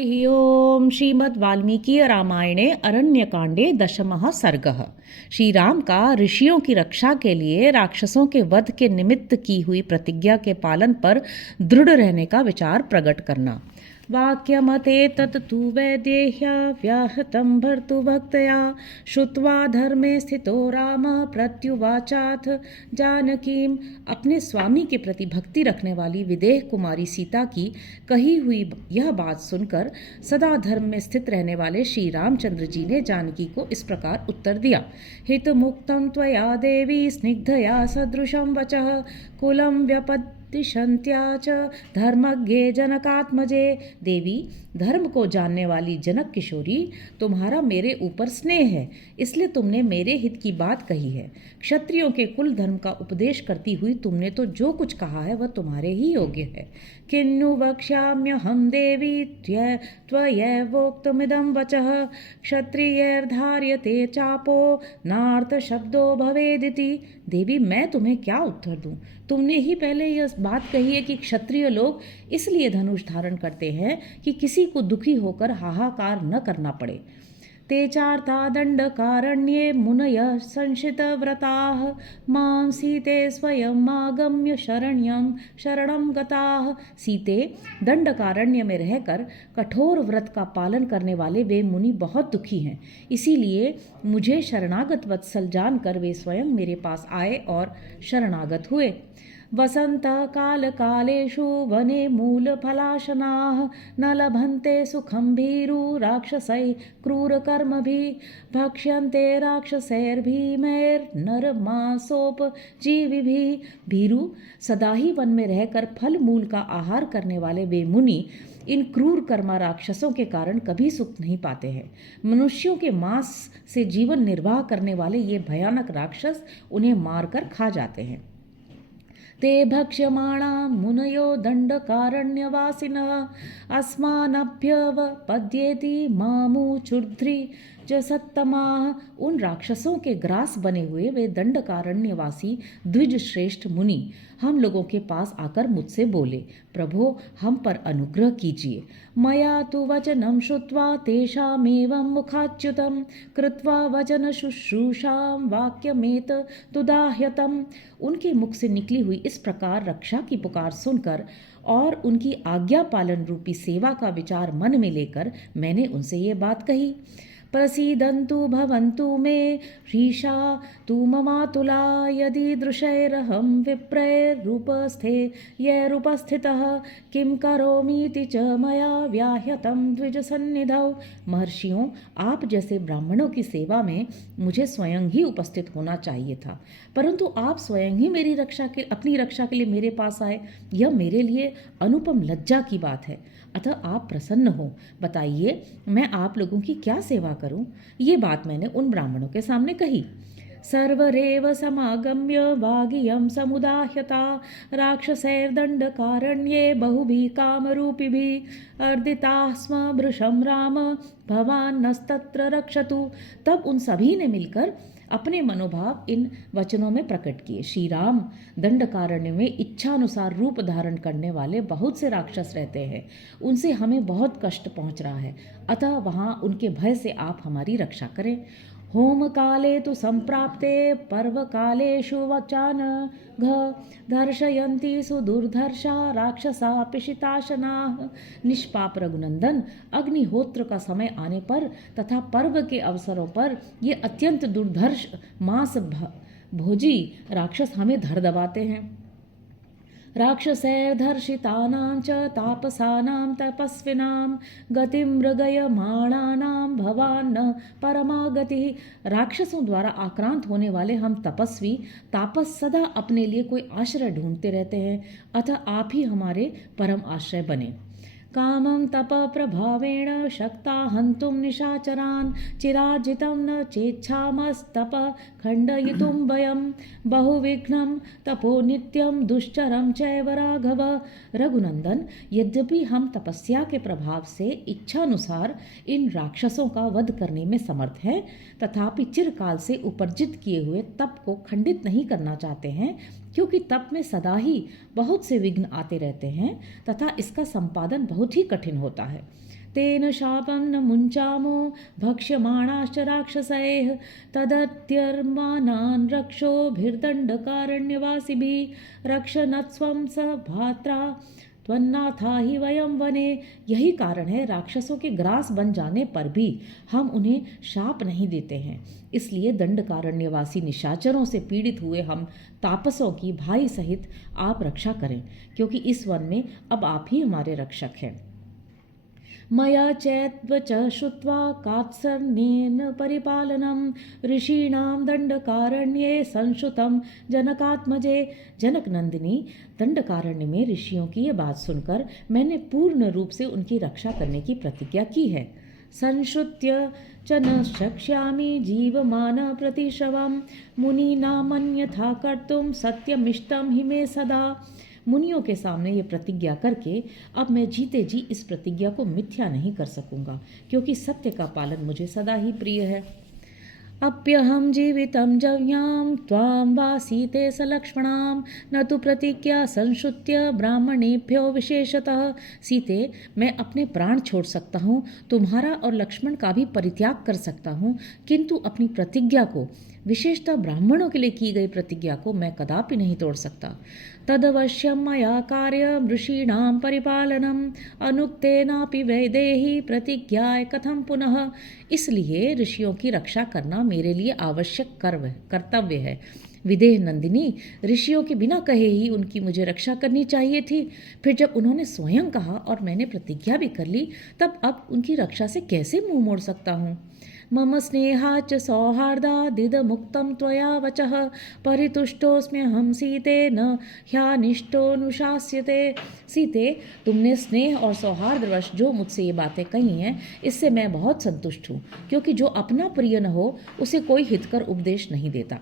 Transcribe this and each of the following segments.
ओम श्रीमद् वाल्मीकि रामायणे अरण्यकांडे दशमः सर्गः। श्री राम का ऋषियों की रक्षा के लिए राक्षसों के वध के निमित्त की हुई प्रतिज्ञा के पालन पर दृढ़ रहने का विचार प्रकट करना। वाक्यमते तत् तु वैदेह्य व्याहतं भर्तुभक्तया श्रुत्वा धर्मे स्थितो राम प्रत्युवाचाथ जानकीम। अपने स्वामी के प्रति भक्ति रखने वाली विदेह कुमारी सीता की कही हुई यह बात सुनकर सदा धर्म में स्थित रहने वाले श्री रामचंद्र जी ने जानकी को इस प्रकार उत्तर दिया। हित मुक्तं त्वया देवी स्निग्धया सदृशं वचः कुलं व्यपदिशन्त्या च धर्मज्ञे जनकात्मजे। देवी, धर्म को जानने वाली जनक किशोरी, तुम्हारा मेरे ऊपर स्नेह है, इसलिए तुमने मेरे हित की बात कही है। क्षत्रियों के कुल धर्म का उपदेश करती हुई तुमने तो जो कुछ कहा है वह तुम्हारे ही योग्य है। किन्नु वक्ष्याम्यहं देवी त्वयैवोक्तमिदं वचः क्षत्रियैर्धार्यते चापो नार्थ शब्दो भवेदिति। देवी, मैं तुम्हें क्या उत्तर दूं? तुमने ही पहले यह बात कही है कि क्षत्रिय लोग इसलिए धनुष धारण करते हैं कि किसी को दुखी होकर हाहाकार न करना पड़े। ते चार्ता दंडकारण्ये मुनयः संशितव्रताः मां सीते स्वयं आगम्य शरणं गताः। सीते, दंडकारण्य में रहकर कठोर व्रत का पालन करने वाले वे मुनि बहुत दुखी हैं, इसीलिए मुझे शरणागत वत्सल जानकर वे स्वयं मेरे पास आए और शरणागत हुए। वसंत काल कालेषु वने मूलफलाशनाः न लभन्ते सुखं भीरु राक्षसै क्रूरकर्मभिः भक्ष्यन्ते राक्षसैर्भीमैर्नरमांसोपजीविभिः। भीरु, सदा ही वन में रहकर फल मूल का आहार करने वाले वे मुनि इन क्रूर कर्मा राक्षसों के कारण कभी सुख नहीं पाते हैं। मनुष्यों के मांस से जीवन निर्वाह करने वाले ये भयानक राक्षस उन्हें मारकर खा जाते हैं। ते भक्ष्यमाणा मुनयो दंडकारण्यवासिनः अस्मानभ्यवपद्येति मामुचुर्ध्री च सत्तमाः। उन राक्षसों के ग्रास बने हुए वे दंडकारण्यवासी द्विज श्रेष्ठ मुनि हम लोगों के पास आकर मुझसे बोले, प्रभो, हम पर अनुग्रह कीजिए। मया तु वचनं श्रुत्वा तेषामेवं मुखाच्युतं कृत्वा वचन शुश्रूषां वाक्यमेत तुदाह्यतम्। उनके मुख से निकली हुई इस प्रकार रक्षा की पुकार सुनकर और उनकी आज्ञा पालन रूपी सेवा का विचार मन में लेकर मैंने उनसे ये बात कही। प्रसीदन्तु भवन्तु मे ह्रीशा तु ममातुला यदि दृशैरहं विप्रैरुपस्थितः किं करोमीति च मया व्याह्यतं द्विजसन्निधौ। महर्षियों, आप जैसे ब्राह्मणों की सेवा में मुझे स्वयं ही उपस्थित होना चाहिए था, परंतु आप स्वयं ही अपनी रक्षा के लिए मेरे पास आए, यह मेरे लिए अनुपम लज्जा की बात है। अतः आप प्रसन्न हो, बताइए मैं आप लोगों की क्या सेवा करूं? ये बात मैंने उन ब्राह्मणों के सामने कही। सर्वरेव समागम्य वागियं समुदाह्यता राक्षसैर्दंडकारण्ये बहुभिः कामरूपिभिः अर्दिताः स्म भृशं राम भवान् नस्तत्र रक्षतु। तब उन सभी ने मिलकर अपने मनोभाव इन वचनों में प्रकट किए। श्री राम, दंडकारण्य में इच्छानुसार रूप धारण करने वाले बहुत से राक्षस रहते हैं, उनसे हमें बहुत कष्ट पहुंच रहा है, अतः वहां उनके भय से आप हमारी रक्षा करें। होम काले तु संप्राप्ते पर्व कालेषु वचानघ दर्शयन्ति सुदुर्धर्षा राक्षसा पिशिताशनाः। निष्पाप रघुनंदन, अग्निहोत्र का समय आने पर तथा पर्व के अवसरों पर ये अत्यंत दुर्धर्ष मांस भोजी राक्षस हमें धर दबाते हैं। राक्षसैर्धर्षितानां च तापसानां तपस्विनां गतिं मृगयमाणानां भवान्न परमागतिः। राक्षसों द्वारा आक्रांत होने वाले हम तपस्वी तापस सदा अपने लिए कोई आश्रय ढूंढते रहते हैं, अतः आप ही हमारे परम आश्रय बने। कामं तप प्रभावेण शक्ता हन्तुं निशाचरान् चिराजितं न चेच्छामस्तप खण्डयितुं वयं बहुविघ्नं तपो नित्यं दुश्चरं चैव राघव। रघुनंदन, यद्यपि हम तपस्या के प्रभाव से इच्छानुसार इन राक्षसों का वध करने में समर्थ हैं, तथापि चिरकाल से उपर्जित किए हुए तप को खंडित नहीं करना चाहते हैं, क्योंकि तप में सदा ही बहुत से विघ्न आते रहते हैं तथा इसका संपादन बहुत ही कठिन होता है। तेन शापं न मुञ्चामो भक्ष्यमाणाश्च राक्षसैः तदत्यर्माणान् रक्षोभिर्दण्डकारण्यवासिभिः रक्षनत्स्वं स भ्रात्रा त्वन्नाथा ही वयम वने। यही कारण है राक्षसों के ग्रास बन जाने पर भी हम उन्हें शाप नहीं देते हैं। इसलिए दंडकारण्यवासी निशाचरों से पीड़ित हुए हम तापसों की भाई सहित आप रक्षा करें, क्योंकि इस वन में अब आप ही हमारे रक्षक हैं। मया चैत्वच श्रुत्वा कात्सर्ण्येन परिपालनं ऋषीणां दंडकारण्ये संश्रुतं जनकात्मजे। जनक नंदिनी, दंडकारण्य में ऋषियों की ये बात सुनकर मैंने पूर्ण रूप से उनकी रक्षा करने की प्रतिज्ञा की है। संश्रुत्य च न शक्ष्यामि जीवमान प्रतिश्रवं मुनीनामन्यथा कर्तुं सत्यमिष्टं हि मे सदा। मुनियों के सामने ये प्रतिज्ञा करके अब मैं जीते जी इस प्रतिज्ञा को मिथ्या नहीं कर सकूंगा, क्योंकि सत्य का पालन मुझे सदा ही प्रिय है। अप्यहं जीवितं जव्यां त्वां वा सीते सलक्ष्मणां न तु प्रतिज्ञा संश्रुत्य ब्राह्मणेभ्यो विशेषतः। सीते, मैं अपने प्राण छोड़ सकता हूँ, तुम्हारा और लक्ष्मण का भी परित्याग कर सकता हूँ, किंतु अपनी प्रतिज्ञा को, विशेषतः ब्राह्मणों के लिए की गई प्रतिज्ञा को मैं कदापि नहीं तोड़ सकता। तदवश्यं मया कार्यं ऋषीणां परिपालनम् अनुक्तेनापि वैदेही प्रतिज्ञाय कथं पुनः। इसलिए ऋषियों की रक्षा करना मेरे लिए आवश्यक कर्तव्य है। विदेह नंदिनी, ऋषियों के बिना कहे ही उनकी मुझे रक्षा करनी चाहिए थी। फिर जब उन्होंने स्वयं कहा और मैंने प्रतिज्ञा भी कर ली, तब अब उनकी रक्षा से कैसे मुंह मोड़ सकता हूँ। मम स्नेहाच सौहार्दादिदमुक्तं त्वया वचः परितुष्टोऽस्म्यहं सीते न ह्यानिष्टोऽनुशास्यते। सीते, तुमने स्नेह और सौहार्दवश जो मुझसे ये बातें कही हैं, इससे मैं बहुत संतुष्ट हूँ, क्योंकि जो अपना प्रिय न हो उसे कोई हितकर उपदेश नहीं देता।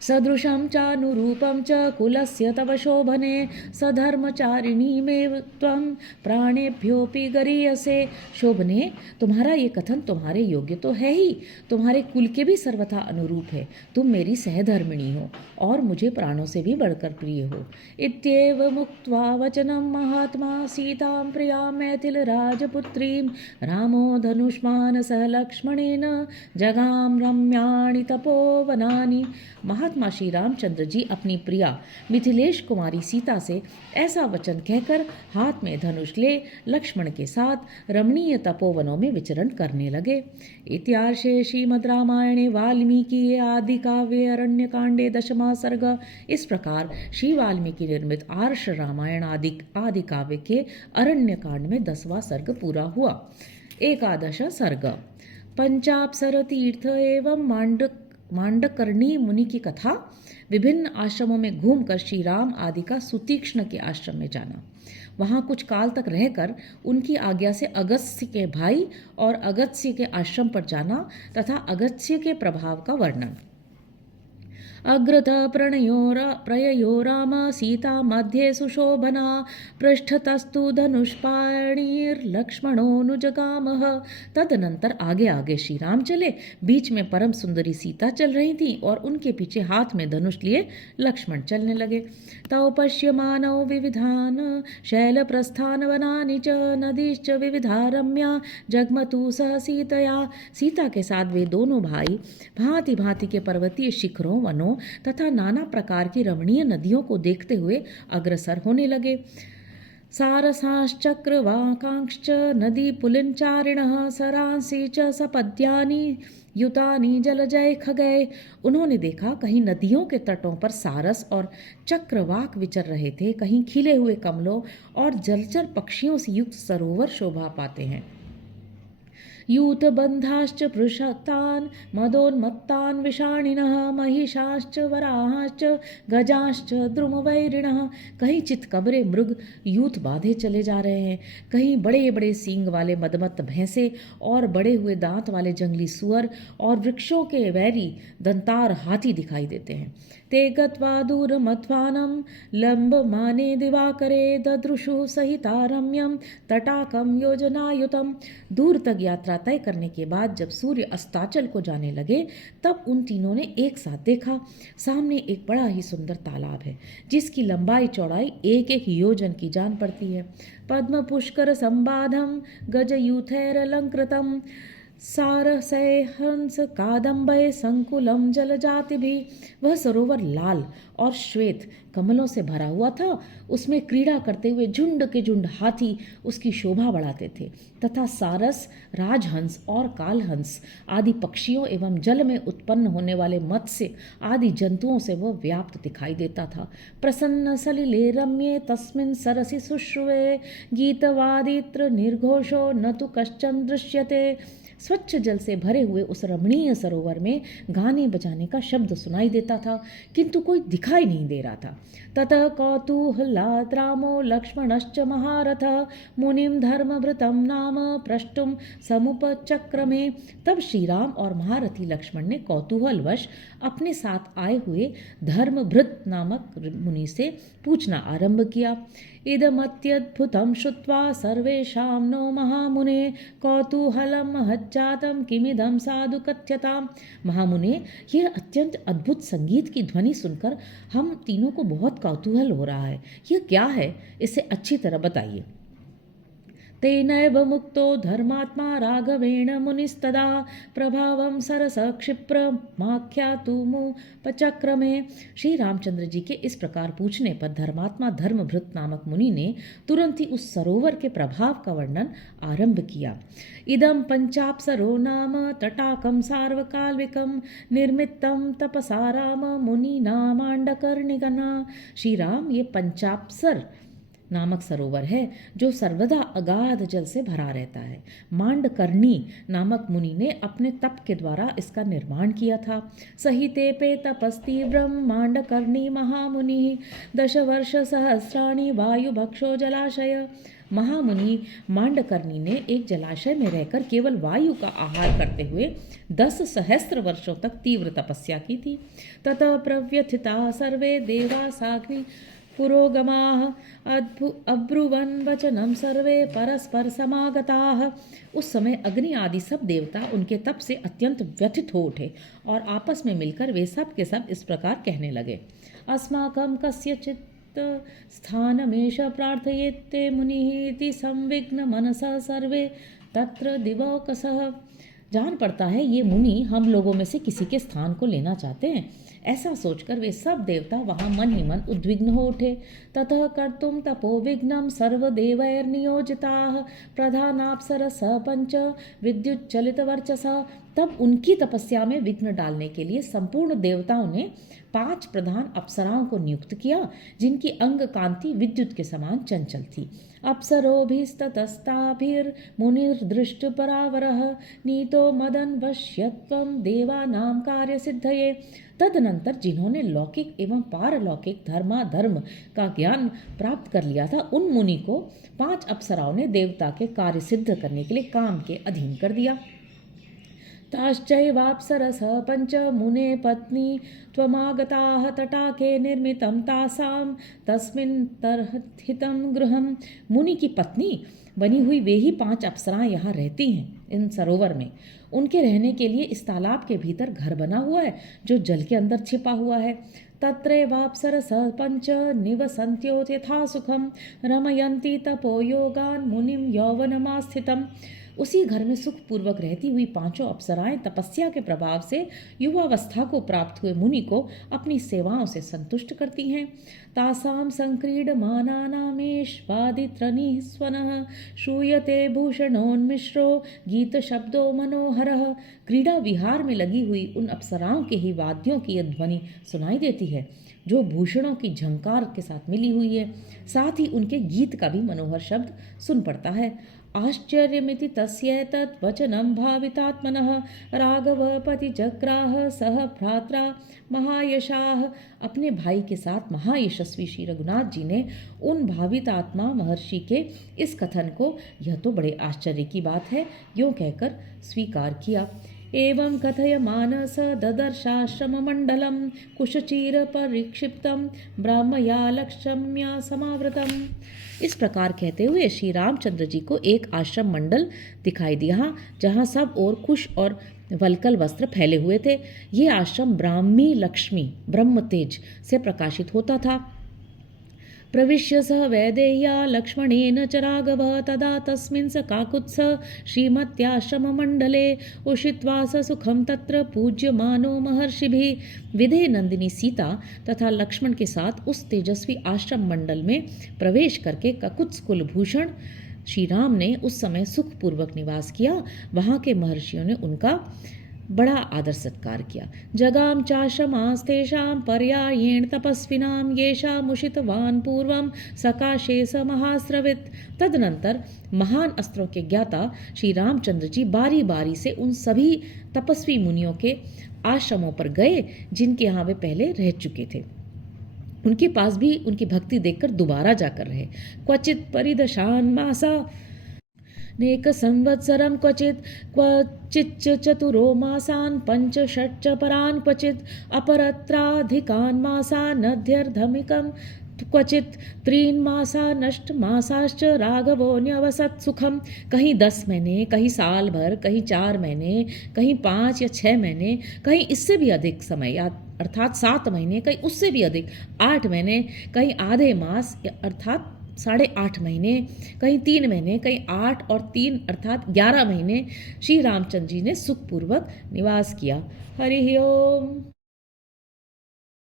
सदृशं चानुरूपं च कुलस्य तव शोभने सधर्मचारिणीमेव त्वं प्राणेभ्योऽपि गरीयसे। शोभने, तुम्हारा ये कथन तुम्हारे योग्य तो है ही, तुम्हारे कुल के भी सर्वथा अनुरूप है। तुम मेरी सहधर्मिणी हो और मुझे प्राणों से भी बढ़कर प्रिय हो। इत्येव मुक्त्वा वचनं महात्मा सीतां प्रियां मैथिलराजपुत्रीं रामो धनुष्मान सह लक्ष्मणेन जगाम रम्याणि तपोवनानि। महात्मा श्री रामचंद्र जी अपनी प्रिया मिथिलेश कुमारी सीता से ऐसा वचन कहकर हाथ में धनुष ले लक्ष्मण के साथ रमणीय तपोवनों में विचरण करने लगे। इत्यार्षे श्रीमद् रामायणे वाल्मीकि आदि काव्ये अरण्य कांडे 10वां सर्ग। इस प्रकार श्री वाल्मीकि निर्मित आर्ष रामायण आदि काव्य के अरण्य कांड में 10वां सर्ग पूरा हुआ। 11 सर्ग। पंचाप्सर तीर्थ एवं मांडकर्णी मुनि की कथा। विभिन्न आश्रमों में घूमकर श्री राम आदि का सुतीक्ष्ण के आश्रम में जाना, वहां कुछ काल तक रहकर उनकी आज्ञा से अगस्त्य के भाई और अगस्त्य के आश्रम पर जाना तथा अगस्त्य के प्रभाव का वर्णन। अग्रतः प्रययो राम सीता मध्ये सुशोभना पृष्ठतस्तु धनुष्पाणिर्लक्ष्मणोऽनुजगामः। तदनंतर आगे आगे श्री राम चले, बीच में परम सुंदरी सीता चल रही थी और उनके पीछे हाथ में धनुष लिए लक्ष्मण चलने लगे। तौ पश्यमानौ विविधान शैलप्रस्थान वनानि च नदीश्च विविधा रम्या जगमतु सह सीतया। सीता के साथ वे दोनों भाई भांति भांति के पर्वतीय शिखरों, वनों तथा नाना प्रकार की रमणीय नदियों को देखते हुए अग्रसर होने लगे। सारसांश्चक्रवाकांश्च नदी पुलिनचारिणः सरांसि च सपद्यानि युतानि जलजय खगय। उन्होंने देखा कहीं नदियों के तटों पर सारस और चक्रवाक विचर रहे थे, कहीं खिले हुए कमलों और जलचर पक्षियों से युक्त सरोवर शोभा पाते हैं। यूतबंधाश्च पृषतान् मदोन्मत्तान् विषाणिनः महिषाश्च वराहाश्च गजाश्च द्रुमवैरिणः। कहीं चितकबरे मृग यूथ बांधे चले जा रहे हैं, कहीं बड़े बड़े सींग वाले मदमत्त भैंसे और बड़े हुए दांत वाले जंगली सुअर और वृक्षों के वैरी दंतार हाथी दिखाई देते हैं। ते गत्वा दूरमध्वानं लम्बमाने दिवाकरे ददृशु सहिता रम्यं तटाकं योजनायुतं। दूर तक यात्रा तय करने के बाद जब सूर्य अस्ताचल को जाने लगे तब उन तीनों ने एक साथ देखा, सामने एक बड़ा ही सुंदर तालाब है जिसकी लंबाई चौड़ाई एक एक योजन की जान पड़ती है। पद्म पुष्कर संबाधम गजयूथैरलंकृतम सारसय हंस कादम्बय संकुलम जलजाति भी। वह सरोवर लाल और श्वेत कमलों से भरा हुआ था। उसमें क्रीड़ा करते हुए झुंड के झुंड हाथी उसकी शोभा बढ़ाते थे तथा सारस, राजहंस और कालहंस आदि पक्षियों एवं जल में उत्पन्न होने वाले मत्स्य आदि जंतुओं से वह व्याप्त दिखाई देता था। प्रसन्न सलिले रम्ये तस्मिन् सरसि शुश्रुवे गीतवादित्र निर्घोषो न तु कश्चन दृश्यते। स्वच्छ जल से भरे हुए उस रमणीय सरोवर में गाने बजाने का शब्द सुनाई देता था किंतु कोई दिखाई नहीं दे रहा था। ततः कौतूहलात् रामो लक्ष्मणश्च महारथ मुनिम धर्मभृतं नाम प्रष्टुम समुपचक्रमे। तब श्री राम और महारथी लक्ष्मण ने कौतूहलवश अपने साथ आए हुए धर्मभृत नामक मुनि से पूछना आरंभ किया। इदमत्यद्भुतं श्रुत्वा सर्वेषां नो महामुने कौतूहलं महज्जातं किमिदं साधु कथ्यताम्। महामुने, यह अत्यंत अद्भुत संगीत की ध्वनि सुनकर हम तीनों को बहुत कौतूहल हो रहा है। यह क्या है, इसे अच्छी तरह बताइए। तेनैव मुक्तो धर्मात्मा राघवेण मुनिस्तदा प्रभावं सरस क्षिप्रमाख्यातुमुपचक्रमे। श्री रामचंद्र जी के इस प्रकार पूछने पर धर्मात्मा धर्मभृत नामक मुनि ने तुरंत ही उस सरोवर के प्रभाव का वर्णन आरंभ किया। इदं पंचाप्सरो नाम तटाकं सार्वकाल्विकं निर्मितं तपसा राम मुनिना मांडकर्णिगना। श्री राम, ये पंचाप्सर नामक सरोवर है जो सर्वदा अगाध जल से भरा रहता है। मांडकर्णी नामक मुनि ने अपने तप के द्वारा इसका निर्माण किया था। सहिते पे तपस्तीव्रम मांडकर्णी महामुनि 10 वर्ष सहस्राणि वायुभक्षो जलाशय। महामुनि मांडकर्णी ने एक जलाशय में रहकर केवल वायु का आहार करते हुए 10 सहस्त्र वर्षों तक तीव्र तपस्या की थी। ततः प्रव्यथिता सर्वे देवासाग्नि पुरोगमाः अब्रुवन् वचनं सर्वे परस्पर समागताः। उस समय अग्नि आदि सब देवता उनके तप से अत्यंत व्यथित हो उठे और आपस में मिलकर वे सब के सब इस प्रकार कहने लगे। अस्माकं कस्यचित् स्थानमेष प्रार्थयेत्ते मुनिः इति संविघ्न मनसा सर्वे तत्र दिवौकसः। जान पड़ता है ये मुनि हम लोगों में से किसी के स्थान को लेना चाहते हैं। ऐसा सोचकर वे सब देवता वहां मन ही मन उद्विग्न हो उठे। ततः कर्तुम तपो विघ्नं सर्वदेवैर्नियोजिताः प्रधानाप्सरस पंच विद्युत चलित वर्चसा। तब उनकी तपस्या में विघ्न डालने के लिए संपूर्ण देवताओं ने 5 प्रधान अप्सराओं को नियुक्त किया जिनकी अंग कांति विद्युत के समान चंचल थी। अप्सरोभिस्ततस्ताभिर्मुनिर्दृष्ट परावरः नीतो मदन वश्यत्वं देवानां कार्य सिद्धये। तदनंतर जिन्होंने लौकिक एवं पारलौकिक धर्माधर्म का ज्ञान प्राप्त कर लिया था उन मुनि को 5 अप्सराओं ने देवता के कार्य सिद्ध करने के लिए काम के अधीन कर दिया। ताश्चैवाप्सरस पंच मुने पत्नी त्वमागताः तटाके निर्मितं तासां तस्मिन् तरहितं गृहम्। मुनि की पत्नी बनी हुई वे ही 5 अप्सराएं यहाँ रहती हैं इन सरोवर में। उनके रहने के लिए इस तालाब के भीतर घर बना हुआ है जो जल के अंदर छिपा हुआ है। तत्रैवाप्सरस पंच निवसन्त्यो यथा सुखम रमयन्ति तपो योगान् मुनिं यौवनमास्थितम्। उसी घर में सुखपूर्वक रहती हुई 5 अप्सराएं तपस्या के प्रभाव से युवावस्था को प्राप्त हुए मुनि को अपनी सेवाओं से संतुष्ट करती हैं। तासां संक्रीडमानानामेष्वादित्रनिः स्वनः श्रूयते भूषणोन्मिश्रो गीत शब्दो मनोहरः। क्रीड़ा विहार में लगी हुई उन अप्सराओं के ही वाद्यों की यह ध्वनि सुनाई देती है जो भूषणों की झंकार के साथ मिली हुई है। साथ ही उनके गीत का भी मनोहर शब्द सुन पड़ता है। आश्चर्यमिति तस्यैतत् वचनं भावितात्मनः राघवपति जग्राह सह भ्रात्रा महायशाः। अपने भाई के साथ महायशस्वी श्री रघुनाथ जी ने उन भावितात्मा महर्षि के इस कथन को यह तो बड़े आश्चर्य की बात है यूँ कहकर स्वीकार किया। एवं कथयमानस ददर्शाश्रममण्डलं कुशचिरपरिक्षिप्तं ब्राह्मया लक्ष्म्या समावृतम्। इस प्रकार कहते हुए श्री रामचंद्र जी को एक आश्रम मंडल दिखाई दिया, जहाँ सब ओर कुश और वल्कल वस्त्र फैले हुए थे। ये आश्रम ब्राह्मी लक्ष्मी ब्रह्म तेज से प्रकाशित होता था। प्रविश्य सह वैदेह्या लक्ष्मणेन च राघव तदा तस्मिन् स काकुत्स श्रीमत्याश्रममण्डले उषित्वा स सुखं तत्र पूज्यमानो महर्षिभिः। विदेह नंदिनी सीता तथा लक्ष्मण के साथ उस तेजस्वी आश्रम मंडल में प्रवेश करके ककुत्स कुलभूषण श्री राम ने उस समय सुखपूर्वक निवास किया। वहाँ के महर्षियों ने उनका बड़ा आदर सत्कार किया। जगाम चाश्रमास्तेषां पर्यायेण तपस्विनां येषामुषितवान् पूर्वं सकाशे स महास्रवित्। तदनंतर महान अस्त्रों के ज्ञाता श्री रामचंद्र जी बारी बारी से उन सभी तपस्वी मुनियों के आश्रमों पर गए जिनके यहाँ वे पहले रह चुके थे। उनके पास भी उनकी भक्ति देखकर दोबारा जाकर रहे। क्वचित परिदशान् मासा नेक संवत्सरं क्वचिच्च चतुरो मासान् पंच षट् च परान् क्वचित् अपरत्राधिकान् मासान् नध्यर्धमिकं क्वचित् त्रीन् मासानष्ट मासाश्च राघवो न्यवसत् सुखम। कहीं 10 महीने, कहीं साल भर, कहीं 4 महीने, कहीं 5 या 6 महीने, कहीं इससे भी अधिक समय अर्थात 7 महीने, कहीं उससे भी अधिक 8 महीने, कहीं आधे मास अर्थात 8.5 महीने, कहीं 3 महीने, कहीं 8 और 3 अर्थात 11 महीने श्री रामचंद्र जी ने सुखपूर्वक निवास किया। हरि ओम।